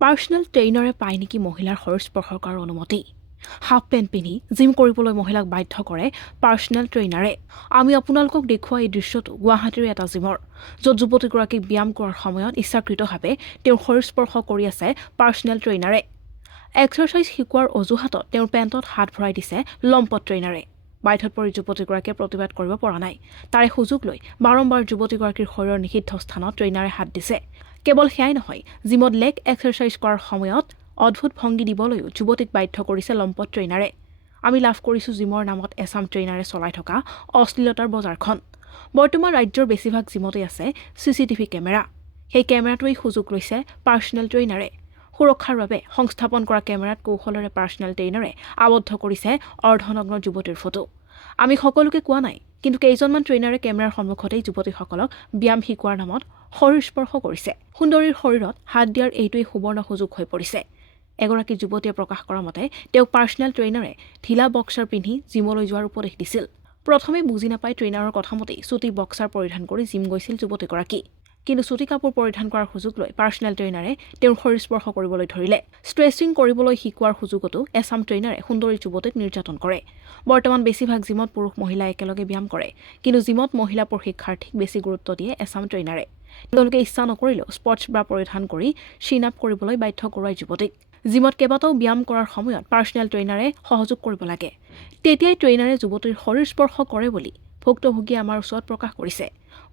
Personal ট্ৰেইনাৰে পায় নেকি মহিলাৰ শৰীৰ স্পৰ্শ কৰাৰ অনুমতি? হাফ পেণ্ট পিন্ধি জিম কৰিবলৈ মহিলাক বাধ্য কৰে পাৰ্চনেল ট্ৰেইনাৰে। আমি আপোনালোকক দেখুওৱা এই দৃশ্যটো গুৱাহাটীৰ এটা জিমৰ, য'ত যুৱতীগৰাকীক ব্যায়াম কৰাৰ সময়ত ইচ্ছাকৃতভাৱে তেওঁৰ শৰীৰ স্পৰ্শ কৰি আছে পাৰ্চনেল ট্ৰেইনাৰে। এক্সাৰচাইজ শিকোৱাৰ অজুহাতত তেওঁৰ পেণ্টত হাত ভৰাই দিছে লম্পট ট্ৰেইনাৰে। বাধ্যত পৰি যুৱতীগৰাকীয়ে প্ৰতিবাদ কৰিব পৰা নাই। তাৰে সুযোগ লৈ বাৰম্বাৰ যুৱতীগৰাকীৰ শৰীৰৰ নিষিদ্ধ স্থানত ট্ৰেইনাৰে হাত দিছে। কেৱল সেয়াই নহয়, জিমত লেগ এক্সাৰচাইজ কৰাৰ সময়ত অদ্ভুত ভংগী দিবলৈও যুৱতীক বাধ্য কৰিছে লম্পট ট্ৰেইনাৰে। আমি লাভ কৰিছোঁ জিমৰ নামত এছাম ট্ৰেইনাৰে চলাই থকা অশ্লীলতাৰ বজাৰখন। বৰ্তমান ৰাজ্যৰ বেছিভাগ জিমতেই আছে CCTV কেমেৰা। সেই কেমেৰাটোৱেই সুযোগ লৈছে পাৰ্চনেল ট্ৰেইনাৰে। সুৰক্ষাৰ বাবে সংস্থাপন কৰা কেমেৰাত কৌশলেৰে পাৰ্চনেল ট্ৰেইনাৰে আবদ্ধ কৰিছে অৰ্ধনগ্ন যুৱতীৰ ফটো। আমি সকলোকে কোৱা নাই, কিন্তু কেইজনমান ট্ৰেইনাৰে কেমেৰাৰ সন্মুখতেই যুৱতীসকলক ব্যায়াম শিকোৱাৰ নামত শৰীৰ স্পৰ্শ কৰিছে। সুন্দৰীৰ শৰীৰত হাত দিয়াৰ এইটোৱেই সুবৰ্ণ সুযোগ হৈ পৰিছে। এগৰাকী যুৱতীয়ে প্ৰকাশ কৰা মতে তেওঁক পাৰ্চনেল ট্ৰেইনাৰে ঢিলা বক্সাৰ পিন্ধি জিমলৈ যোৱাৰ উপদেশ দিছিল। প্ৰথমে বুজি নাপাই ট্ৰেইনাৰৰ কথামতেই চুটি বক্সাৰ পৰিধান কৰি জিম গৈছিল যুৱতীগৰাকী। কিন্তু চুটি কাপোৰ পৰিধান কৰাৰ সুযোগ লৈ পাৰ্চনেল ট্ৰেইনাৰে তেওঁৰ শৰীৰ স্পৰ্শ কৰিবলৈ ধৰিলে। ষ্ট্ৰেচিং কৰিবলৈ শিকোৱাৰ সুযোগতো এছাম ট্ৰেইনাৰে সুন্দৰী যুৱতীক নিৰ্যাতন কৰে। বৰ্তমান বেছিভাগ জিমত পুৰুষ মহিলা একেলগে ব্যায়াম কৰে, কিন্তু জিমত মহিলা প্ৰশিক্ষাৰ্থীক বেছি গুৰুত্ব দিয়ে এছাম ট্ৰেইনাৰে। তেওঁলোকে ইচ্ছা নকৰিলেও স্পৰ্টছ ব্ৰা পৰিধান কৰি চিন আপ কৰিবলৈ বাধ্য কৰোৱাই যুৱতীক। জিমত কেইবাটাও ব্যায়াম কৰাৰ সময়ত পাৰ্চনেল ট্ৰেইনাৰে সহযোগ কৰিব লাগে। তেতিয়াই ট্ৰেইনাৰে যুৱতীৰ শৰীৰ স্পৰ্শ কৰে বুলি ভুক্তভোগীয়ে আমাৰ ওচৰত প্ৰকাশ কৰিছে।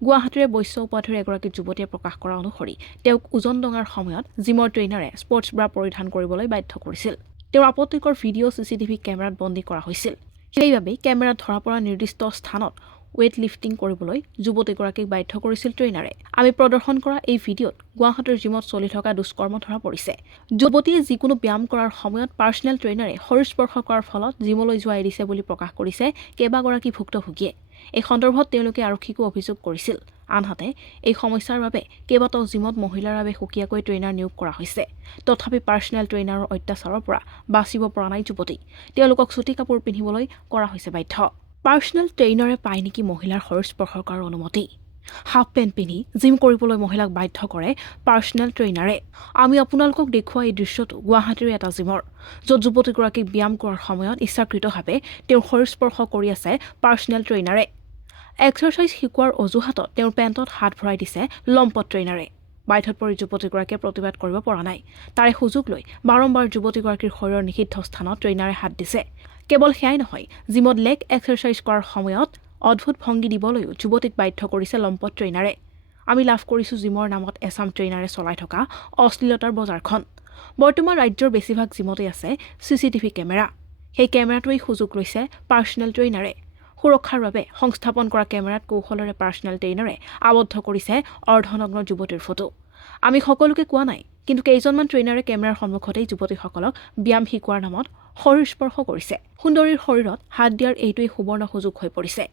গুৱাহাটীৰে বৈশ্য উপাধিৰ এগৰাকী যুৱতীয়ে প্ৰকাশ কৰা অনুসৰি তেওঁক ওজন ডঙাৰ সময়ত জিমৰ ট্ৰেইনাৰে স্পৰ্টছ ব্ৰা পৰিধান কৰিবলৈ বাধ্য কৰিছিল। তেওঁৰ আপত্তিকৰ ভিডিঅ' CCTV কেমেৰাত বন্দী কৰা হৈছিল। সেইবাবেই কেমেৰাত ধৰা পৰা নিৰ্দিষ্ট স্থানত ৱেইট লিফটিং কৰিবলৈ যুৱতীগৰাকীক বাধ্য কৰিছিল ট্ৰেইনাৰে। আমি প্ৰদৰ্শন কৰা এই ভিডিঅ'ত গুৱাহাটীৰ জিমত চলি থকা দুষ্কৰ্ম ধৰা পৰিছে। যুৱতীয়ে যিকোনো ব্যায়াম কৰাৰ সময়ত পাৰ্চনেল ট্ৰেইনাৰে শৰীৰ স্পৰ্শ কৰাৰ ফলত জিমলৈ যোৱা এৰিছে বুলি প্ৰকাশ কৰিছে কেইবাগৰাকী ভুক্তভোগীয়ে। এই সন্দৰ্ভত তেওঁলোকে আৰক্ষীকো অভিযোগ কৰিছিল। আনহাতে এই সমস্যাৰ বাবে কেইবাটাও জিমত মহিলাৰ বাবে সুকীয়াকৈ ট্ৰেইনাৰ নিয়োগ কৰা হৈছে। তথাপি পাৰ্চনেল ট্ৰেইনাৰৰ অত্যাচাৰৰ পৰা বাচিব পৰা নাই যুৱতী। তেওঁলোকক চুটি কাপোৰ পিন্ধিবলৈ কৰা হৈছে বাধ্য। পাৰ্চনেল ট্ৰেইনাৰে পায় নেকি মহিলাৰ শৰীৰ স্পৰ্শ কৰাৰ অনুমতি? হাফ পেণ্ট পিন্ধি জিম কৰিবলৈ মহিলাক বাধ্য কৰে পাৰ্চনেল ট্ৰেইনাৰে। আমি আপোনালোকক দেখুওৱা এই দৃশ্যটো গুৱাহাটীৰ এটা জিমৰ, য'ত যুৱতীগৰাকীক ব্যায়াম কৰাৰ সময়ত ইচ্ছাকৃতভাৱে তেওঁৰ শৰীৰ স্পৰ্শ কৰি আছে পাৰ্চনেল ট্ৰেইনাৰে। এক্সাৰচাইজ শিকোৱাৰ অজুহাতত তেওঁৰ পেণ্টত হাত ভৰাই দিছে লম্পট ট্ৰেইনাৰে। বাধ্যত পৰি যুৱতীগৰাকীয়ে প্ৰতিবাদ কৰিব পৰা নাই। তাৰে সুযোগ লৈ বাৰম্বাৰ যুৱতীগৰাকীৰ শৰীৰৰ নিষিদ্ধ স্থানত ট্ৰেইনাৰে হাত দিছে। কেৱল সেয়াই নহয়, জিমত লেগ এক্সাৰচাইজ কৰাৰ সময়ত অদ্ভুত ভংগী দিবলৈও যুৱতীক বাধ্য কৰিছে লম্পট ট্ৰেইনাৰে। আমি লাভ কৰিছোঁ জিমৰ নামত এছাম ট্ৰেইনাৰে চলাই থকা অশ্লীলতাৰ বজাৰখন। বৰ্তমান ৰাজ্যৰ বেছিভাগ জিমতেই আছে CCTV কেমেৰা। সেই কেমেৰাটোৱেই সুযোগ লৈছে পাৰ্চনেল ট্ৰেইনাৰে। সুৰক্ষাৰ বাবে সংস্থাপন কৰা কেমেৰাত কৌশলেৰে পাৰ্চনেল ট্ৰেইনাৰে আবদ্ধ কৰিছে অৰ্ধনগ্ন যুৱতীৰ ফটো। আমি সকলোকে কোৱা নাই, কিন্তু কেইজনমান ট্ৰেইনাৰে কেমেৰাৰ সন্মুখতেই যুৱতীসকলক ব্যায়াম শিকোৱাৰ নামত শৰীৰ স্পৰ্শ কৰিছে। সুন্দৰীৰ শৰীৰত হাত দিয়াৰ এইটোৱেই সুবৰ্ণ সুযোগ হৈ পৰিছে।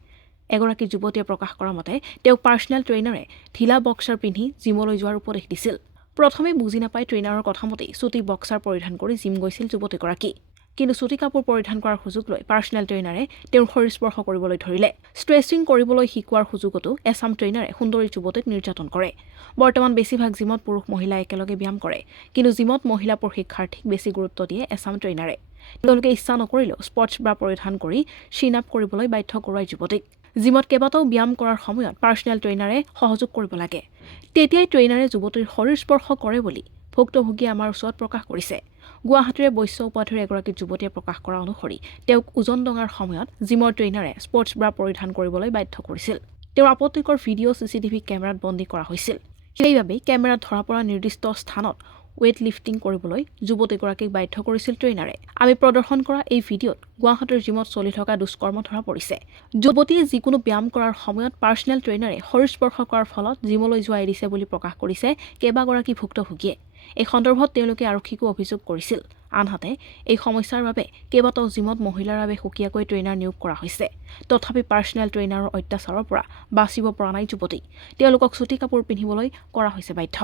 এগৰাকী যুৱতীয়ে প্ৰকাশ কৰা মতে তেওঁক পাৰ্চনেল ট্ৰেইনাৰে ঢিলা বক্সাৰ পিন্ধি জিমলৈ যোৱাৰ উপদেশ দিছিল। প্ৰথমে বুজি নাপাই ট্ৰেইনাৰৰ কথামতেই চুটি বক্সাৰ পৰিধান কৰি জিম গৈছিল যুৱতীগৰাকী। কিন্তু চুটি কাপোৰ পৰিধান কৰাৰ সুযোগ লৈ পাৰ্চনেল ট্ৰেইনাৰে তেওঁৰ শৰীৰ স্পৰ্শ কৰিবলৈ ধৰিলে। ষ্ট্ৰেচিং কৰিবলৈ শিকোৱাৰ সুযোগতো এছাম ট্ৰেইনাৰে সুন্দৰী যুৱতীক নিৰ্যাতন কৰে। বৰ্তমান বেছিভাগ জিমত পুৰুষ মহিলা একেলগে ব্যায়াম কৰে, কিন্তু জিমত মহিলা প্ৰশিক্ষাৰ্থীক বেছি গুৰুত্ব দিয়ে এছাম ট্ৰেইনাৰে। তেওঁলোকে ইচ্ছা নকৰিলেও স্পৰ্টছ ব্ৰা পৰিধান কৰি চিন আপ কৰিবলৈ বাধ্য কৰোৱাই যুৱতীক। জিমত কেইবাটাও ব্যায়াম কৰাৰ সময়ত পাৰ্চনেল ট্ৰেইনাৰে সহযোগ কৰিব লাগে। তেতিয়াই ট্ৰেইনাৰে যুৱতীৰ শৰীৰ স্পৰ্শ কৰে বুলি ভুক্তভোগীয়ে আমাৰ ওচৰত প্ৰকাশ কৰিছে। গুৱাহাটীৰে বৈশ্য উপাধিৰ এগৰাকী যুৱতীয়ে প্ৰকাশ কৰা অনুসৰি তেওঁক ওজন ডঙাৰ সময়ত জিমৰ ট্ৰেইনাৰে স্পৰ্টছ ব্ৰা পৰিধান কৰিবলৈ বাধ্য কৰিছিল। তেওঁৰ আপত্তিকৰ ভিডিঅ' CCTV কেমেৰাত বন্দী কৰা হৈছিল। সেইবাবেই কেমেৰাত ধৰা পৰা নিৰ্দিষ্ট স্থানত ৱেইট লিফটিং কৰিবলৈ যুৱতীগৰাকীক বাধ্য কৰিছিল ট্ৰেইনাৰে। আমি প্ৰদৰ্শন কৰা এই ভিডিঅ'ত গুৱাহাটীৰ জিমত চলি থকা দুষ্কৰ্ম ধৰা পৰিছে। যুৱতীয়ে যিকোনো ব্যায়াম কৰাৰ সময়ত পাৰ্চনেল ট্ৰেইনাৰে শৰীৰ স্পৰ্শ কৰাৰ ফলত জিমলৈ যোৱা এৰিছে বুলি প্ৰকাশ কৰিছে কেইবাগৰাকী ভুক্তভোগীয়ে। এই সন্দৰ্ভত তেওঁলোকে আৰক্ষীকো অভিযোগ কৰিছিল। আনহাতে এই সমস্যাৰ বাবে কেইবাটাও জিমত মহিলাৰ বাবে সুকীয়াকৈ ট্ৰেইনাৰ নিয়োগ কৰা হৈছে। তথাপি পাৰ্চনেল ট্ৰেইনাৰৰ অত্যাচাৰৰ পৰা বাচিব পৰা নাই যুৱতী। তেওঁলোকক চুটি কাপোৰ পিন্ধিবলৈ কৰা হৈছে বাধ্য।